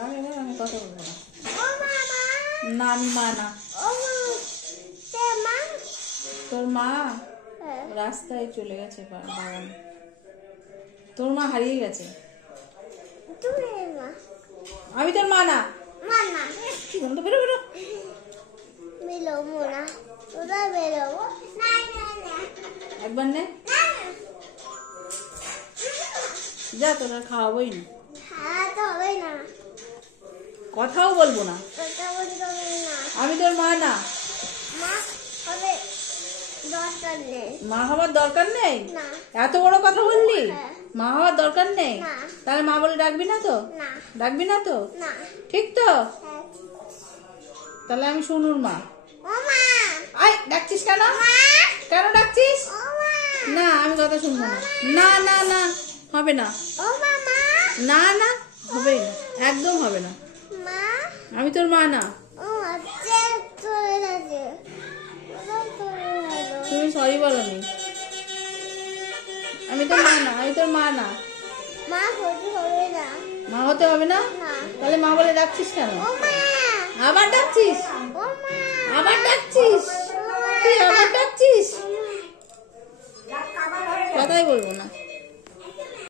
আমি কথা বলবো না। না আমি মা না। তোর মা রাস্তায় চলে গেছে বাগানে। তোর মা হারিয়ে গেছে। আমি তোর মা না। কি বলতো? বেরো বেরো। একবার নে যা, তোর আর খাওয়াবোই না। কথাও বলবো না। আমি তোর মা না। মা হওয়ার দরকার নেই। এত বড় কথা বললি? মা হওয়ার দরকার নেই? তাহলে মা বলে ডাকবি না তো? ডাকবি না তো? ঠিক তো? তাহলে আমি সোনুর মা। আয়, ডাকছিস কেন? কেন ডাকছিস? না আমি কথা শুনবো না। না না না, হবে না। না না, হবে না, একদম হবে না। আমি তোর মা না। তুমি সরি বলনি। আমি তোর মা না। আমি তোর মা না। মা হতে হবে না? তাহলে মা বলে ডাকছিস কেন? আবার ডাকছিস? আবার ডাকছিস? তুই আবার ডাকছিস? কথাই বলবো না।